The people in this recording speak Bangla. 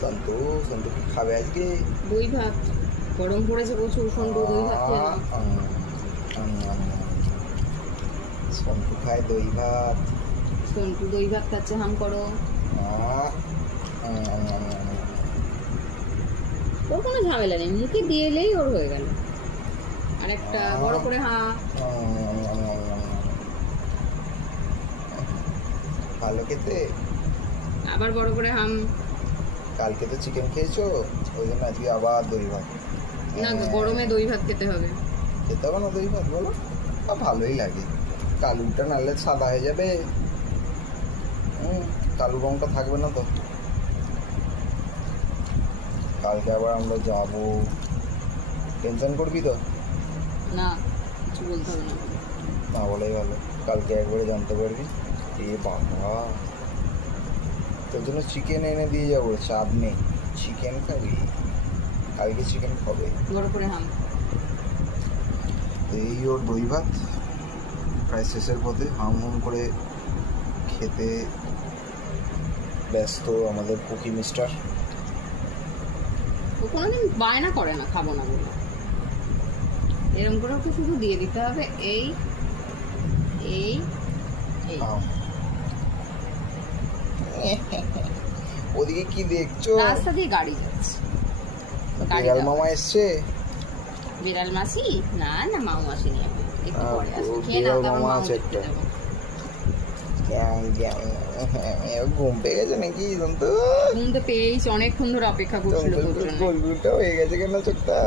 সন্তু সন্তু কি খাবে আজকে? দই ভাত গরম পড়েছে প্রচুর, সন্তু দই ভাত খেয়ে নাও। সন্তু খায় দই ভাত। সন্তু দই ভাত খাচ্ছে, হাম করো। ওর কোনো ঝামেলা নেই, মুখে দিয়ে এলেই ওর হয়ে গেল। আরেকটা বড় করে ভালো খেতে। আবার বড় করে হাম। কালকে তো চিকেন খেয়েছো, ওই জন্য আজকে আবার দই ভাত। না, গরমে দই ভাত খেতে হবে। খেতে হবে না দই ভাত বলো? ভালোই লাগে। কালুটা নাহলে সাদা হয়ে যাবে। কালো রঙটা থাকবে না তো। কালকে আবার আমরা যাবো, টেনশন করবি তো? না, কিছু বলতে হবে না। না বলাই ভালো, কালকে একবারে জানতে পারবি। এ বাবা, তোর জন্য চিকেন এনে দিয়ে যাবো, চাপ নেই। চিকেন খাবি? কালকে চিকেন খাবে। বড় করে হাম। এই ওর দই ভাত প্রায় শেষের পথে, হাম হাম করে খেতে ব্যস্ত আমাদের কুকি মিস্টার। ও কোনোদিন বায়না করে না খাবো না বলে, এরকম করে ওকে শুধু দিয়ে দিতে হবে এই এই এই। ওদিকে কি দেখছো? রাস্তা দিয়ে গাড়ি যাচ্ছে। বিড়াল মামা এসছে? বিড়াল মাসি? না না, মাও আসেনি এখন, একটু পরে আসবে। খেয়ে বিড়াল নাও, তারপর মামা মাও আছে দেখতে একটা। দেবো। ঘুম পেয়ে গেছে নাকি? ঘুম তো পেয়েছি, অনেকক্ষণ ধরে অপেক্ষা করছিল তোর জন্য। গোল গোলটা হয়ে গেছে কেন চোখটা?